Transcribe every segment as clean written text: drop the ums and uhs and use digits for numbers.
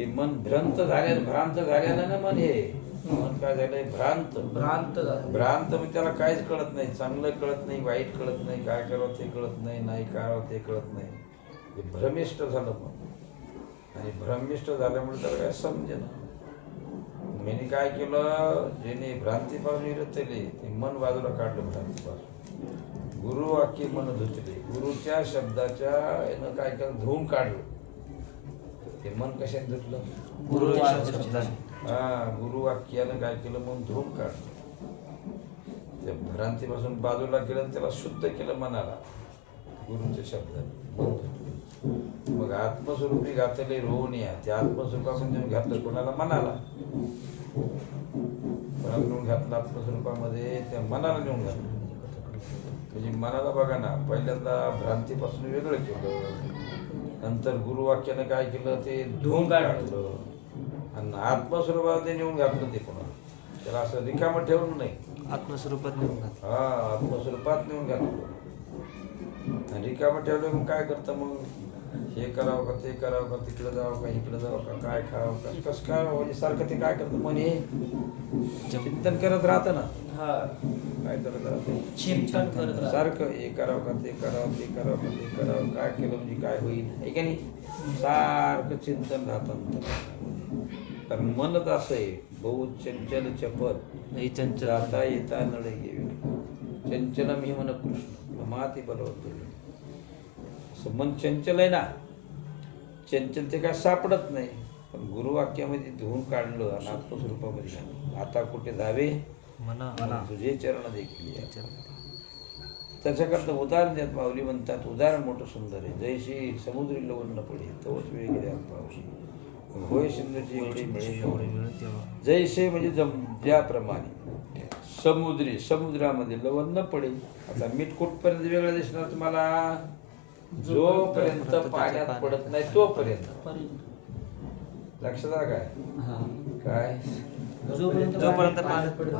हे मन भ्रांत झालेलं ना मन. हे मन काय झालंय? भ्रांत भ्रांत म्हणजे त्याला काहीच कळत नाही. चांगलं कळत नाही, वाईट कळत नाही, काय करावं ते कळत नाही, नाही करावं ते कळत नाही. हे भ्रमिष्ट झालं मन. आणि भ्रमिष्ट झाल्यामुळे त्याला काय समजेना. मी काय केलं, ज्याने भ्रांतीपासून विरतले ते मन बाजूला काढलं. भ्रांतीपासून गुरुवाक्य मन धुतले. गुरुच्या शब्दाच्या यानं काय केलं? धुवून काढलं. ते मन कशाने धुतलं? गुरुवाक्यानं काय केलं? मग धुवून काढलं. त्या भ्रांतीपासून बाजूला केलं, त्याला शुद्ध केलं मनाला गुरुच्या शब्दाने. मग आत्मस्वरूपी घातले रोवण्या. त्या आत्मस्वरूपामध्ये घातलं कोणाला? मनाला. कोणाला नेऊन घातलं? आत्मस्वरूपामध्ये त्या मनाला नेऊन घातलं. म्हणजे मनाला बघा ना, पहिल्यांदा भ्रांतीपासून वेगळं केलं, नंतर गुरुवाक्यानं काय केलं? ते धुवून काढलं, आणि आत्मस्वरूपामध्ये नेऊन घातलं. ते कोणाला? त्याला असं रिकामं ठेवलं नाही, आत्मस्वरूपात नेऊन घातलं. आत्मस्वरूपात नेऊन घातलं. आणि रिकामं ठेवलं मग काय करतं? मग हे करावं का, ते करावं का, तिकडे जावं का, इकडे जावं का, काय खावं का, कसं काय म्हणजे सारखं ते काय करतं? मन हे चिंतन करत राहतं ना. काय करत राहतं? सारखं हे करावं का, ते करावं, ते करावं का, ते करावं, काय केलं म्हणजे काय होईल, हे का नाही? सारखं चिंतन राहतं. कारण मनच असं आहे, बहुत चंचल चपल, जाता येता नळे घेवी. चंचल मी मन कृष्ण माती बलवतो. असं मन चंचल आहे ना. चंचल ते काय सापडत नाही. पण गुरुवाक्यामध्ये धुवून काढलं आणि आत्मस्वरूपामध्ये घाललं. आता कुठे जावे म्हणा तुझे चरण देखील. त्याच्याकरता उदाहरण देत माऊली म्हणतात. उदाहरण मोठं सुंदर आहे. जैशी समुद्री लवण न पडे तोच वेगळे पावशी, होय सिंधूची एवढी मिळेल. जैसे म्हणजे ज्याप्रमाणे समुद्रामध्ये लवण न पडे. आता मीठ कुठपर्यंत वेगळं दिसणार तुम्हाला? जोपर्यंत पाण्यात पडत नाही तोपर्यंत. लक्षात आलं काय? जोपर्यंत पाण्यात पडत,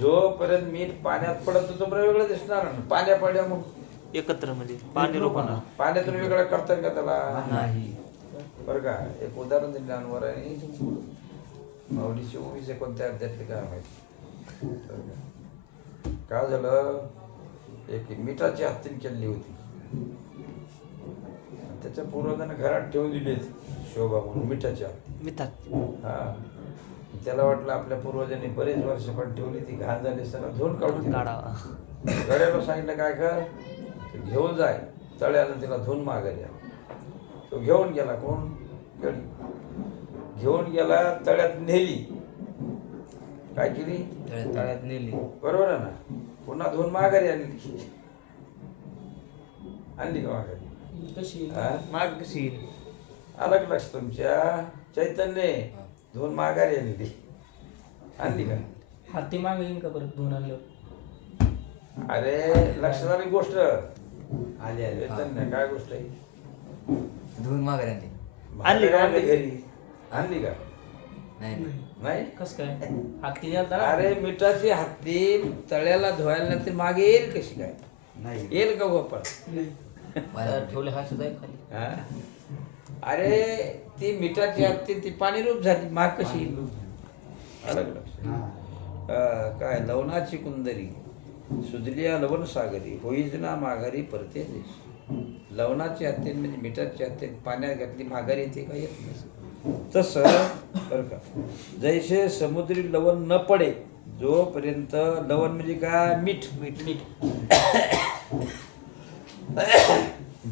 जोपर्यंत मीठ पाण्यात पडत तोपर्यंत वेगळं दिसणार. पाण्या मग एकत्र म्हणजे पाणी रोखणार. पाण्यातून वेगळं करता का त्याला? नाही. बरं का, एक उदाहरण दिलं अनवर आहे. माऊलीची ओवीचे कोणत्या अध्यात्मिक काय माहिती? काय झालं? एक मिठाची हत्तीन केली होती. त्याच्या पूर्वजांना घरात ठेवून दिली शोभा म्हणून मिठाची हत्ती. त्याला वाटलं आपल्या पूर्वजांनी बरेच वर्ष पण ठेवली, ती घाण झाली असताना धुवून काढून काढावा. गड्याला सांगितलं काय कर, घेऊन जाय तळ्याला, तिला धुवून माघारी. तो घेऊन गेला. कोण? गडी घेऊन गेला, तळ्यात नेली. काय केली? तळ्यात नेली. बरोबर आहे ना. पुन्हा धुवून माघारी आणली. का माघारी? माग कशी अलग लक्ष तुमच्या चैतन्य. धुवून माघारी आणली का? हाती मागे येईन का परत धुवून आणलं? अरे लक्षात आली गोष्ट. आली चैतन्य. काय गोष्ट आहे? धुवून माघारी आणली घरी आणली का? नाही. कस काय हाती याल? अरे मिठाची हत्ती तळ्याला धुवायला तर मागे येईल कशी काय? येईल का गोपाळ? ठेवले हा सुद्धा खाली. अरे ती मिठाची हत्ती ती पाणी रूप झाली, माग कशी येईल? अलग लक्ष. काय लवणाची कुंदरी सुजलिया लवण सागरी, होईच ना माघारी परते देश. लवणाची हत्ती म्हणजे मिठाची हत्ती पाण्यात घातली माघारी येते का? येत नाही. तसं बरं का, जैसे समुद्री लवण न पडे. जोपर्यंत लवण म्हणजे काय? मीठ.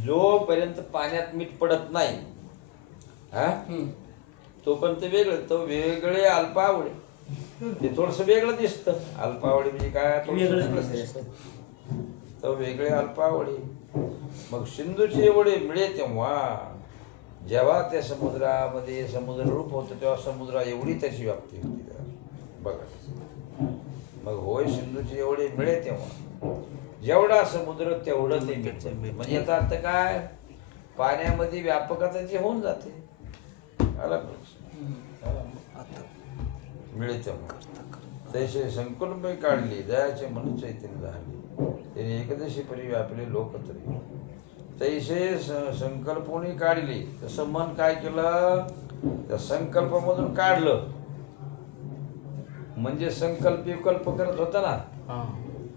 जोपर्यंत पाण्यात मीठ पडत नाही तोपर्यंत वेगळं. तो वेगळे अल्पावळे. ते थोडस वेगळं दिसतं. अल्पावळे म्हणजे काय? वेगळं दिसतं. तो वेगळे अल्पावळे. मग सिंधूचे एवढे मिळे तेव्हा, जेव्हा त्या समुद्रामध्ये समुद्र रूप होतं तेव्हा समुद्रा एवढी त्याची व्याप्ती होती. बघा. मग होय सिंधूचे एवढे मिळे तेव्हा, जेवढा समुद्र तेवढं ते मिळतं. म्हणजे याचा अर्थ काय? पाण्यामध्ये व्यापकता जे होऊन जाते. अलग मिळे तेव्हा. तैसे संकुलपै काढली दयाचे मन चैतन्य झाले. त्याने एकदशी परी व्यापले लोक तरी. तैसे संकल्पनी काढली. तसं मन काय केलं, त्या संकल्पामधून काढलं. म्हणजे संकल्प विकल्प करत होता ना, हा.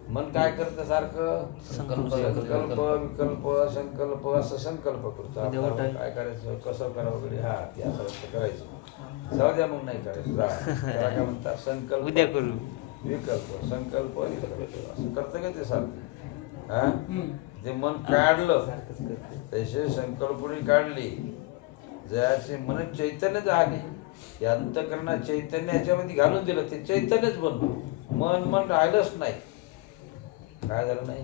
मन काय करतं सारखं संकल्प संकल्प विकल्प संकल्प असं संकल्प करतो. उद्या आपल्याला उठाय. काय करायचं, कसं करावं वगैरे, हा ते असं असं करायचं. जाऊ द्या मग नाही करायचं, जा. त्याला काय म्हणतात, संकल्प उद्या करू. विकल्प संकल्प विकल्प असं करतं का ते सारखं. हा ते मन काढलं, तसे संकल्पनी काढली. जयाचे मन चैतन्य झाले. हे अंतःकरणात चैतन्य ह्याच्यामध्ये घालून दिलं, ते चैतन्यच बनलं. मन राहिलंच नाही. काय झालं नाही,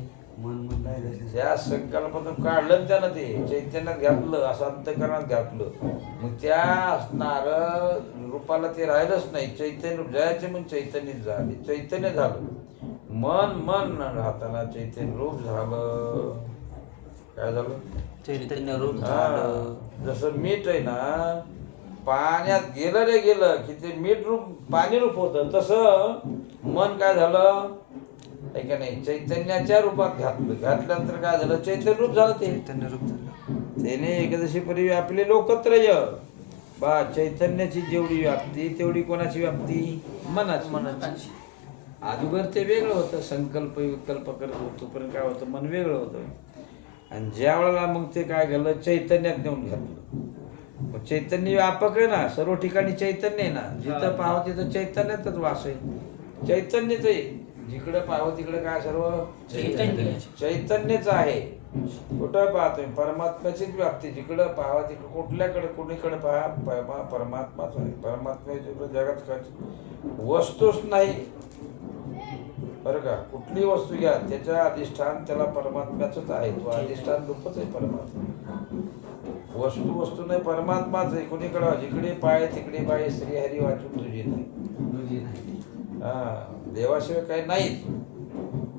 त्या संकल्पातून काढलं त्यानं, ते चैतन्यात घातलं, असं अंतःकरणात घातलं. मग त्या असणार रूपाला ते राहिलंच नाही. चैतन्य जयाचे मन चैतन्य झाले, चैतन्य झालं. मन राहताना चैतन्य रूप झालं. काय झालं, चैतन्य रूप हा. झालं. जसं मीठ आहे ना, पाण्यात गेलं रे गेलं की ते मीठ रूप पाणी रूप होतं, तसं मन काय झालं आहे का नाही, चैतन्याच्या रूपात घातल्यानंतर काय झालं, चैतन्य रूप झालं. ते चैतन्य रूप झालं. त्याने एकादशी परी आपले लोकत्रय बा. चैतन्याची जेवढी व्याप्ती तेवढी कोणाची व्याप्ती, मनाची. अगोदर ते वेगळं होतं, संकल्प विकल्प करत होतो, पण काय होतं, मन वेगळं होतं. आणि ज्या वेळेला मग ते काय झालं, चैतन्यात नेऊन घातलं. मग चैतन्य व्यापक आहे ना, सर्व ठिकाणी चैतन्य आहे ना. जिथं पाहावं तिथं चैतन्यातच वास आहे, चैतन्यच आहे. जिकडे पाहावं तिकडे काय, सर्व चैतन्यच आहे. कुठं पाहतोय, परमात्म्याचीच व्याप्ती. जिकडं पाहावं तिकडे, कुठल्याकडे कोणीकडे पहा, परमात्माच आहे. परमात्म्याच्या जगात काय वस्तूच नाही बरं का. कुठली वस्तू घ्या, त्याच्या अधिष्ठान त्याला परमात्म्याच आहे. तो अधिष्ठान रूपच आहे परमात्मा. वस्तू नाही, परमात्माच आहे. कुणीकडे जिकडे पाय तिकडे पाय, श्रीहरी वाचून तुझी नाही. हा, देवाशिवाय काही नाही.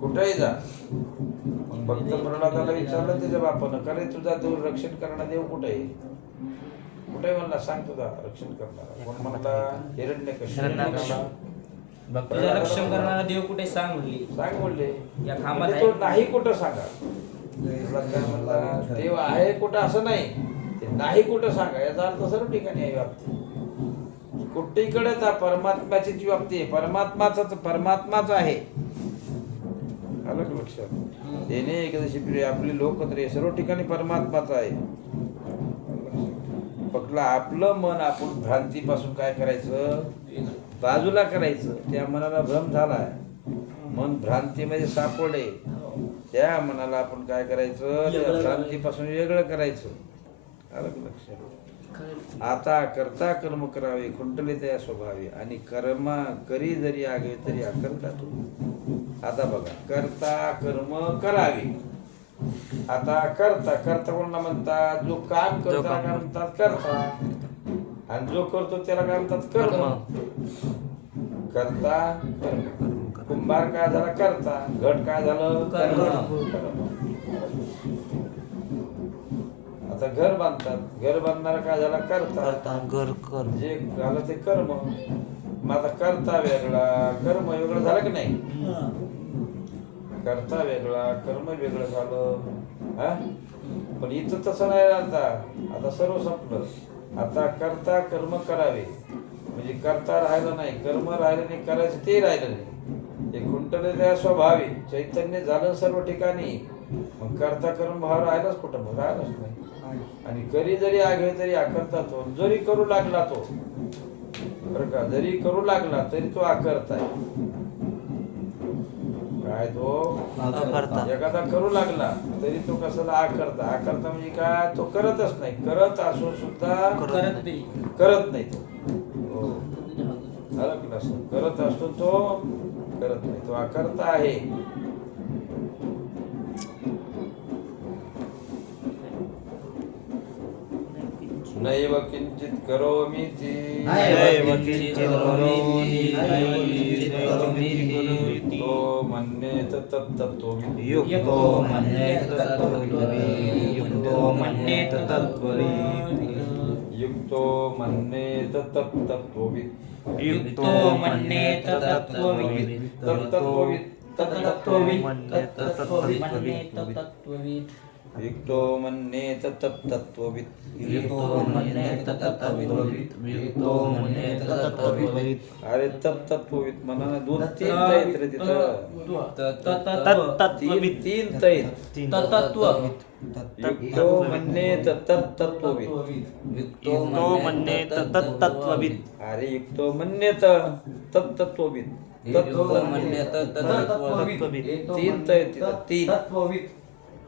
कुठेही जा. मग भक्त प्रल्हादाला विचारलं त्याच्या बापानं, का रे तुझा दूर रक्षण करणारा देव कुठे आहे? कुठे म्हणला, सांग तुझा रक्षण करणारा. कोण म्हणता, हिरण्यकश्यप. भक्तीचं रक्षण करणारा देव कुठे, सांग म्हणले. या खांबात म्हणजे तो नाही कुठं सांगा. म्हणला देव आहे कुठं असं नाही, ते नाही कुठं सांगा. याचा अर्थ सर्व ठिकाणी आहे व्याप्ती. कुठेकडे परमात्म्याचीच व्याप्ती आहे. परमात्माच आहे. अलग लक्षात. त्याने एकादशी आपली लोकत्र सर्व ठिकाणी परमात्माच आहे. फक्त आपलं मन आपण भ्रांतीपासून काय करायचं, बाजूला करायचं. त्या मनाला भ्रम झालाय, मन भ्रांतीमध्ये सापडे, त्या मनाला आपण काय करायचं, त्या भ्रांतीपासून वेगळं करायचं. अलग लक्षात. आता करता कर्म करावे, कुंडले त्या स्वभावी, आणि कर्म करी जरी आगे तरी अकर्ता तू. आता बघा, करता कर्म करावे. आता करता कोणाला म्हणतात, जो काम करतो काय म्हणतात, करता. आणि जो करतो त्याला काय म्हणतात, कर्म. करता कर्म. कुंभार काय झाला, करता. घट काय झालं, कर्म. आता घर बांधतात, घर बांधणारा काय झाला, करता. जे झालं ते कर्म. मग आता करता वेगळा, कर्म वेगळं झालं की नाही. करता वेगळा, कर्म वेगळं झालं. हा, पण इथं तसं नाही. आता सर्व संपलं. आता करता कर्म करावे, म्हणजे करता राहिलं नाही, कर्म राहिलं नाही, करायचं ते राहिलं नाही. ते खुंटले त्या स्वभावी चैतन्य झालं सर्व ठिकाणी. मग करता कर्म भाव राहिलाच कुठं, मग राहिलाच नाही. आणि करी जरी आगे तरी आकर्ता तो. जरी करू लागला तो, बरं का, जरी करू लागला तरी तो आकर्ताय. काय तो एखादा करू लागला तरी तो कशाला आकर्ता. आकर्ता म्हणजे काय, तो करतच नाही. करत असून सुद्धा करत नाही तो. हो, करत असतो तो करत नाही, तो आकर्ता आहे. नैव किंचित करोमि ति युक्तो मन्येत तत्तत्त्ववित्. युक्तो मन्येत तत्त्ववित्. युक्तो मन्येत तत्त्ववित्. युक्तो मन्येत तत्त्ववित्. तत्त्ववित्. युक्तो मन्येत तत्तत्त्ववित् युक्तो मन्येत तत्तत्त्ववित् युक्तो मन्येत तत्तत्त्ववित् अरे तत्तत्त्ववित् म्हणा ना, दोन तीन तैत रे तिथं तीन तैत तत्तत्व युक्तो मन्येत तत्तत्त्ववित् युक्तो मन्येत तत्तत्त्ववित् अरे युक्तो मन्येत तत्तत्त्ववित् युक्तो मन्येत तत्तत्त्ववित् तीन तैत तिथं तीन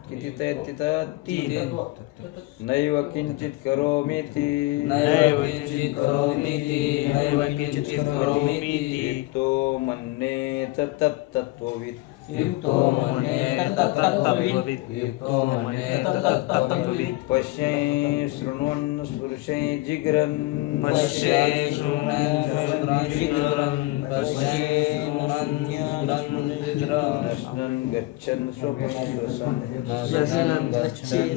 किती तैत तिथं तीन नैव किंचित करोमीति नैव किंचित् करोमीति नैव किंचित् करोमीति युक्तो मन्येत तत्तत्त्ववित् युक्तो मन्येत तत्तत्त्ववित् युक्तो मन्येत तत्तत्त्ववित् पश्यै शृण्वन् स्पृशै जिघ्रन् पश्ये शृण्वन् जिघ्रन् पश्ये शृण्वन् जिघ्रन् नश्नन् गच्छन् स्वपश्वसन् नश्नन् गच्छन्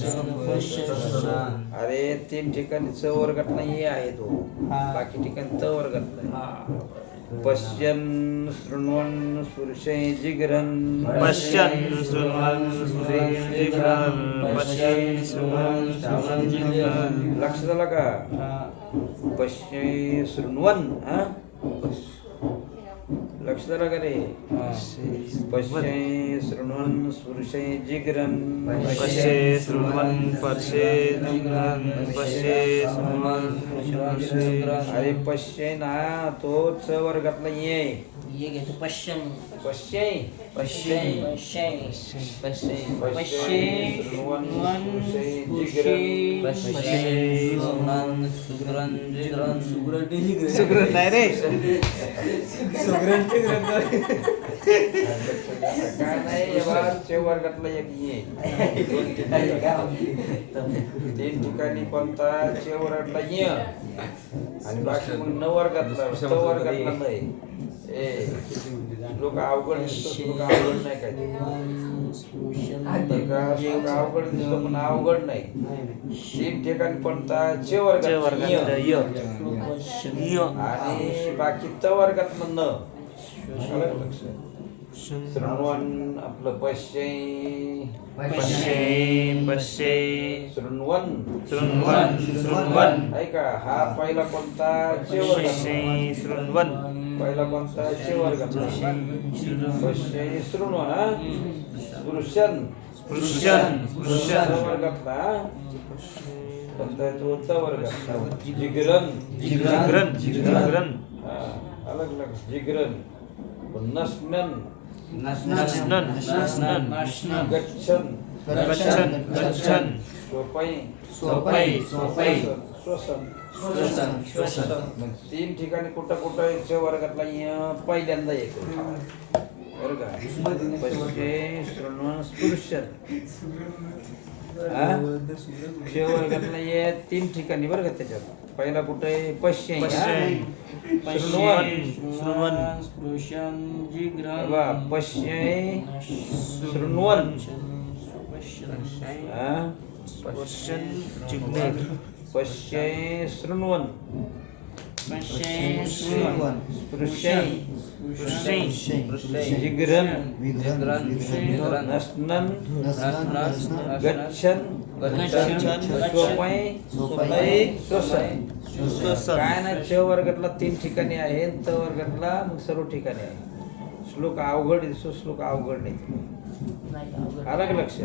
स्वपश्वसन् अरे तीन ठिकाणी च वर्गात नाही आहे तो बाकी ठिकाणी त वर्गात नाही पश्यन् शृण्वन् स्पृशै जिघ्रन् पश्यन् शृण्वन् जिघ्रन् पश्यन् शृण्वन् जिघ्रन् लक्ष झालं का पश्यै शृण्वन् हा लक्ष झालं का रे पश्यै शृण्वन् स्पृशै जिघ्रन् पश्ये शृण्वन् पश्ये जिघ्रन् पश्ये शृण्वन् जिघ्रन् अरे पश्यै ना तो च वर्गातला ये ये घेतो पश्चिम पश्यै पश्ये पश्चिम पश्ये शृण्वन् स्पृशै जिघ्रन् पश्ये शृण्वन् सुग्रन् जिघ्रन् सुग्रण नाही रे काय नाही एवढा च वर्गातला एक ये दोन ठिकाणी तीन ठिकाणी कोणता च वर्गातला ये आणि बाकी मग न वर्गातला च वर्गातला नाही ए लोक अवघड दिसतो लोक अवघड नाही काय ते का लोक अवघड दिसतो पण अवघड नाही तीन ठिकाणी कोणता च वर्गातला य आणि बाकी त वर्गातलं न आलं का लक्षात? शृण्वन् आपलं पश्यै पश्ये पश्ये शृण्वन् शृण्वन् शृण्वन् आहे का हा पहिला कोणता च पश्ये वर्गातला शृण्वन् पहिला कोणता च वर्गातला पश्यै शृण्वन् हा स्पृशन स्पृशन स्पृशन वर्गातला कोणता तो च वर्गातला जिघ्रन जिघ्रन जिघ्रन हा अलग अलग जिघ्रन नश्नन नश्नन नश्नन गच्छन गच्छन गच्छन स्वपै स्वपै स्वपै श्वसन श्वसन मग तीन ठिकाणी कुठं कुठं च वर्गातला पहिल्यांदा येतो बरं का पश्ये शृण्वन् स्पृशन हा च वर्गातला ये तीन ठिकाणी बरं का त्याच्यात पहिला कुठं आहे पश्ये शृण्वन् शृण्वन् स्पृशन जिघ्रन् बघा, पश्ये शृण्वन् हा स्पर्शन जिघ्रन पश्ये शृण्वन् पश्ये स्पृशै स्पृशै जिघ्रन् जिघ्रन् जिघ्रन् नश्नन् नश्नन् गच्छन् स्वपै श्वसन काय ना च वर्गातला तीन ठिकाणी आहे त वर्गातला मग सर्व ठिकाणी आहे श्लोक अवघड दिसतो श्लोक अवघड नाही आला का लक्ष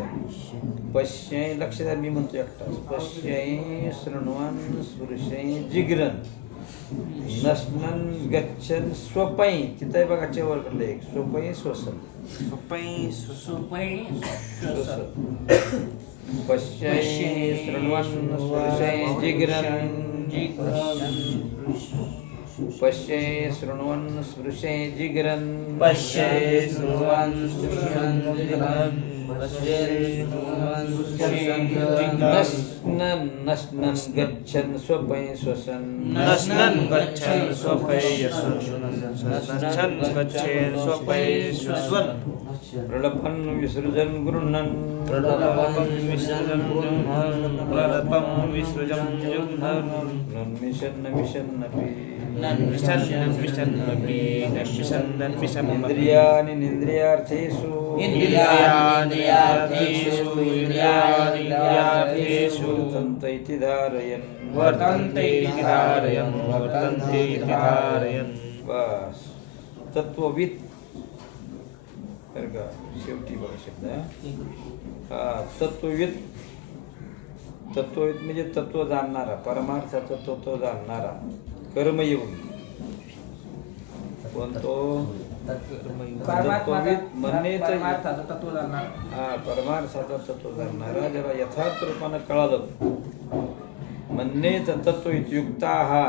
पश्यै लक्षात मी म्हणतो एकटाच पश्यै शृण्वन् स्पृशै जिघ्रन् नश्नन् गच्छन् स्वपै तिथं आहे बघा च वर्गातलं एक स्वपै श्वसन स्वपै सुपै श्वसन पश्यै शृण्वन् स्पृशै जिघ्रन् पश्ये शृण्वन् स्पृशे जिघ्रन् पश्ये शृण्वन् स्पृशन् जिघ्रन् नश्नन् नश्नन् गच्छन् स्वपै श्वसन् नश्नन् गच्छन् स्वपै नश्नन् गच्छन् स्वपै श्वसन् प्रलपन् विसृजन् गृह्णन् प्रलपन् विसृजन् प्रलपं विसृजं जुह्नन् नन्मिषन्नपि विषन्नपि नश्मिषन्नन्मिषन् इन्द्रियाणि निन्द्रियार्थेषु इन्द्रियाणीन्द्रियार्थेषु वर्तन्त इति धारयन् वर्तन्ते इति धारयन् वर्तन्ते इति धारयन् बस तत्वविद तर का शेवटी बघा शब्द हा तत्वविद तत्वविद म्हणजे तत्व जाणणारा परमार्थाचं तत्व जाणणारा कर्मयोगी कोणतो तत्वविद म्हणणे तर हा परमार्थाचं तत्व जाणणारा ज्याला यथार्थ रूपानं कळालं म्हणणे तर तत्व युक्ता हा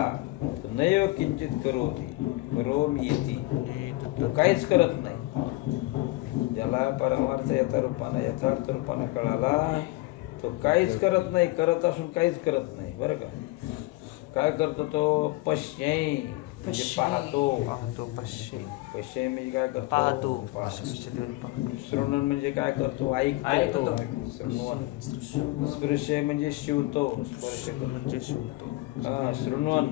नैव किंचित करोति करोमी इति तो काहीच करत नाही ज्याला परमार्थ यथार्थ रूपानं कळाला तो काहीच करत नाही करत असून काहीच करत नाही बरं का काय करतो तो पश्यै म्हणजे पाहतो पश्यै म्हणजे काय करतो पाहतो श्रवण म्हणजे काय करतो ऐकतो श्रवण स्पर्श म्हणजे शिवतो स्पर्श म्हणजे शिवतो शृण्वन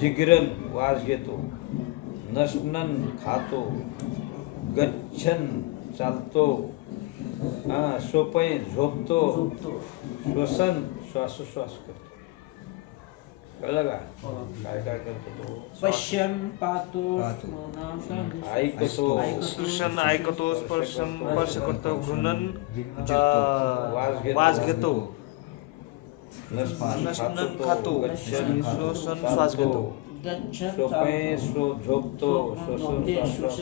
जिगरन वास घेतो नश्नन खातो गच्छन चालतो स्वपय झोपतो श्वसन श्वासोश्वास करतो कळलं का काय काय करतो तो पश्यन् पाहतो ऐकतो स्पर्शन ऐकतो स्पर्श करतो घृणन वास घेतो नश्नन खातो श्वसन श्वास घेतो स्वपय झोपतो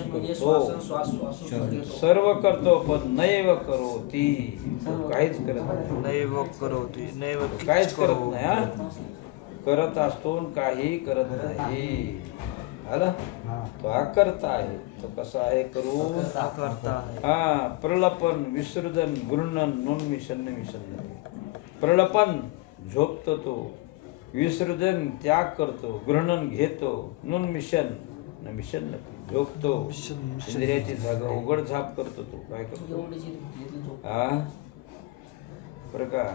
श्वसन सर्व करतो पण नैव करोति तो काहीच करत नाही नैव करोति नैव काहीच करत नाही हा करत असतो काही करत नाही आला तो अकर्ता आहे तो कसा आहे करू करता हा प्रलपन विसर्जन गृह्णन नोन्मिशन प्रलपन झोपतो तो विसर्जन त्याग करतो गृहणन घेतो नोन्मिशन मिशन झोपतो इंद्रियाची जागा उघड झाप करतो तो काय करतो हा प्रकार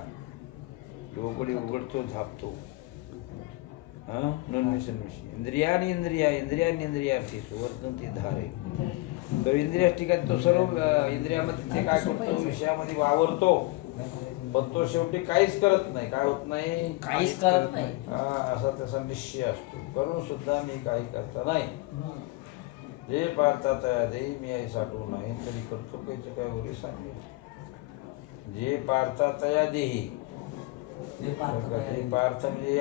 डोकडी उघडतो झापतो हा नोन्मिशन इंद्रियानी इंद्रियार्थी वर्तनती धारे तर इंद्रिया ठिकाणी तो सर्व इंद्रियामध्ये ते काय करतो विषयामध्ये वावरतो पण तो शेवटी काहीच करत नाही काय होत नाही काहीच करत नाही असा त्याचा निश्चय असतो करून सुद्धा मी काही करता नाही जे पारता तया देई मी आई साठवू नाही तरी करतो काहीच काय वरी सांगेल जे पारता तया देही ते पार्थ म्हणजे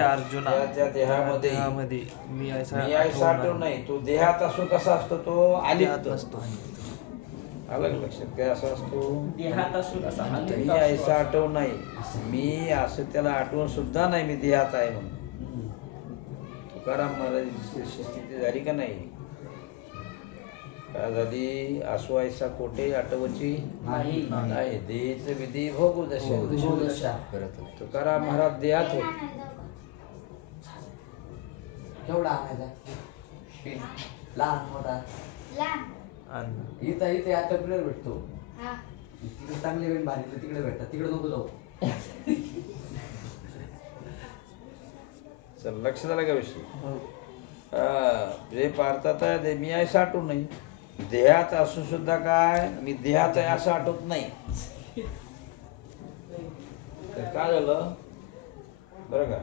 अर्जुना त्या देहामध्ये मी आई साठवू नाही तो देहात असो कसा असतो तो आलिप्त असतो अलग लक्षात काय असा असतो देहात असो कसा मी ऐसा आठव नाही मी असं त्याला आठवण सुद्धा नाही मी देहात आहे म्हणून तुकाराम महाराजांची स्थिती झाली का नाही काय झाली असो ऐसा कोठे आठवची नाही देहाचं विधी भोगू दशा तुकाराम महाराज देहात होते केवढा आणायचा लहान मोठा इथं इथे आता प्लेअर भेटतो तिकडे चांगले वेळ भारी तिकडे भेटतात तिकडे नको जाऊ चल लक्ष झालं का विषय जे पारतात आहे मी आहे साठवू नाही देहात असून सुद्धा काय मी देहात आहे असं आठवत नाही तर काय झालं बरं का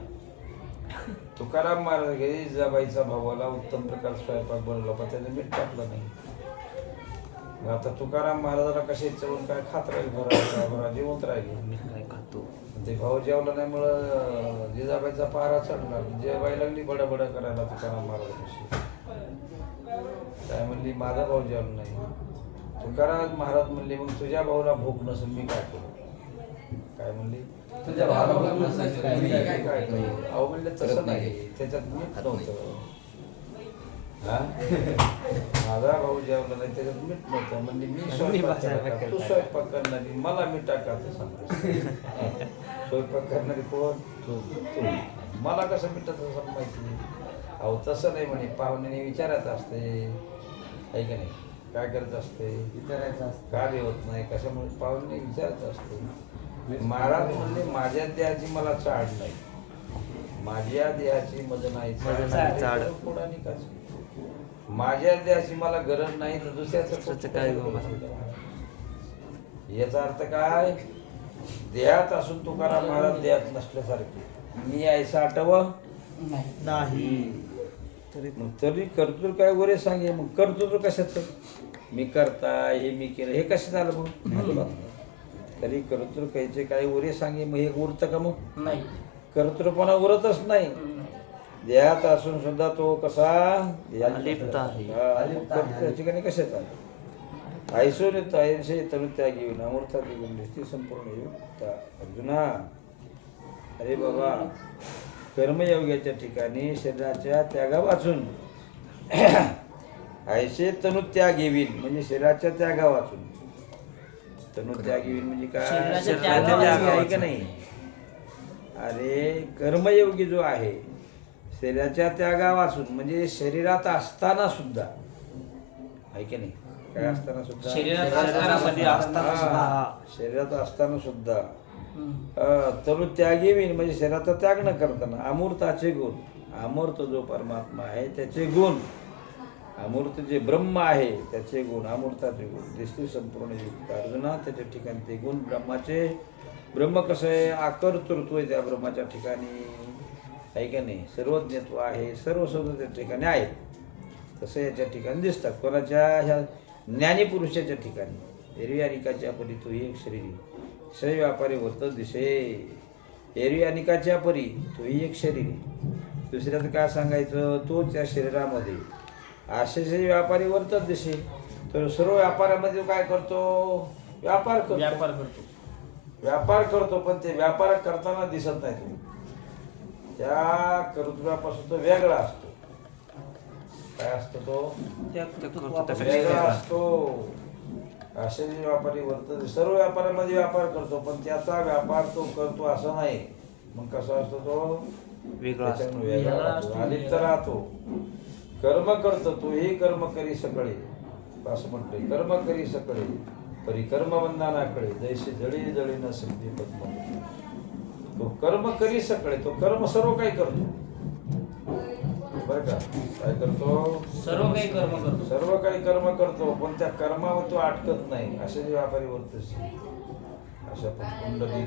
तुकाराम महाराज घरी जाबाईचा भावाला उत्तम प्रकार स्वयंपाक बनवला पण त्याने मीठ टाकलं नाही मग आता तुकाराम महाराजाला कसे चवून काय खात राहील भरा जिवंत राहिले काय खातो ते भाऊ जेवला नाही मुळे जिजाबाईचा पारा चढला जेवाय लागली बडा करायला तुकाराम महाराजाशी काय म्हणली माझा भाऊ जेवला नाही तुकाराम महाराज म्हणले मग तुझ्या भाऊला भूक नसेल मी काय करू काय म्हणली तुझ्या भावाला भूक नसेल काय करू अहो म्हणले तसं नाही त्याच्यात मीठ नव्हतं हा माझा भाऊ जेवला नाही त्याच्यात मीठ नव्हतं म्हणजे मी स्वयंपाक बसायला केला. तू करता. स्वयंपाक करणारी मला मीठ टाकायचं सांगतो स्वयंपाक करणारी कोण तू मला कसं मिठाचं असं माहिती नाही. अहो तसं नाही म्हणे पाहुण्याने विचारत असते आहे की नाही काय करत असते विचारायचं असतं. का होत नाही कशामुळे पाहुणे विचारत असते. महाराज म्हणले माझ्या देहाची मला चाड नाही माझ्या देहाची मज नाही मज नाही चाड. पुढानिकाची माझ्या देहाची मला गरज नाही तर दुसऱ्याचं दुसऱ्याचं काय गो याचा अर्थ काय देहात असून तुकाराम महाराज देहात नसल्यासारखे मी ऐसा आठवं नाही तरी कर्तृत्व काय वरे सांगे मग कर्तृत्व कशाचं मी करता हे मी केलं हे कसं झालं मग तरी कर्तृत्व कायचे काय वरे सांगे मग हे उरतं का मग नाही कर्तृत्वपणा उरतच नाही देहात असून सुद्धा तो कसा अलिप्त आहे. त्या ठिकाणी कशाचा ऐसोन येतो ऐंशी तनु त्यागी येऊन अमृता देऊन ती संपूर्ण येऊन अर्जुना अरे बाबा कर्मयोगाच्या ठिकाणी शरीराच्या त्यागा वाचून ऐसे तनु त्याग येवीन म्हणजे शरीराच्या त्यागा वाचून तनु त्याग येवीन म्हणजे काय शरीराच्या शरीराच्या त्यागा त्याग आहे वाचून. का नाही. अरे कर्मयोगी जो आहे शरीराच्या त्यागा वाचून म्हणजे शरीरात असताना सुद्धा आहे की नाही काय असताना सुद्धा शरीरात शरीरामध्ये असताना सुद्धा हा, शरीरात असताना सुद्धा तनु त्यागी विन म्हणजे शरीराचा त्याग न करताना अमूर्ताचे गुण अमूर्त जो परमात्मा आहे त्याचे गुण अमूर्त जे ब्रह्म आहे त्याचे गुण अमूर्ताचे गुण दिसते संपूर्ण युक्त अर्जुना त्याच्या ठिकाणी ते गुण ब्रह्माचे ब्रह्म कसं आहे आकर्तृत्व आहे त्या ब्रह्माच्या ठिकाणी आहे का नाही सर्वज्ञत्व आहे सर्व शब्द त्या ठिकाणी आहेत तसं याच्या ठिकाणी दिसतात कोणाच्या ह्या ज्ञानीपुरुषाच्या ठिकाणी एरवी अनिकाच्या परी तो एक शरीरी क्षय व्यापारी वर्त दिसे एरवी अनिकाच्या परी तोही एक शरीर दुसऱ्याचं काय सांगायचं तो त्या शरीरामध्ये असे व्यापारी वर्तत दिसे तर सर्व व्यापारामध्ये काय करतो व्यापार करतो व्यापार करतो व्यापार करतो पण ते व्यापार करताना दिसत नाही तो त्या कर्तृत्वापासून तो वेगळा असतो काय असतो तो वेगळा असतो असे जे व्यापारी वर्तन सर्व व्यापारामध्ये व्यापार करतो पण त्याचा व्यापार तो करतो असं नाही मग कसा असतो तो वेगळा असतो. त्याच्यामुळे वेगळा राहतो अलिप्त राहतो कर्म करतो तोही कर्म करी सकळे असं म्हणतोय कर्म करी सकळे परिकर्म बंधनाकडे जैसे जळी जळी न सकते पद्म तो कर्म करी सकळे तो कर्म सर्व काही करतो बरं का काय करतो सर्व काही कर्म करतो सर्व काही कर्म करतो पण त्या कर्मावर तो अटकत नाही असे जे व्यापारी वर्तस अशा कुंडली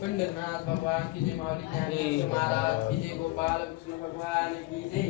पंढरनाथ भगवान की जय माऊली ज्ञानेश्वर महाराज की जय गोपाल कृष्ण भगवान की जय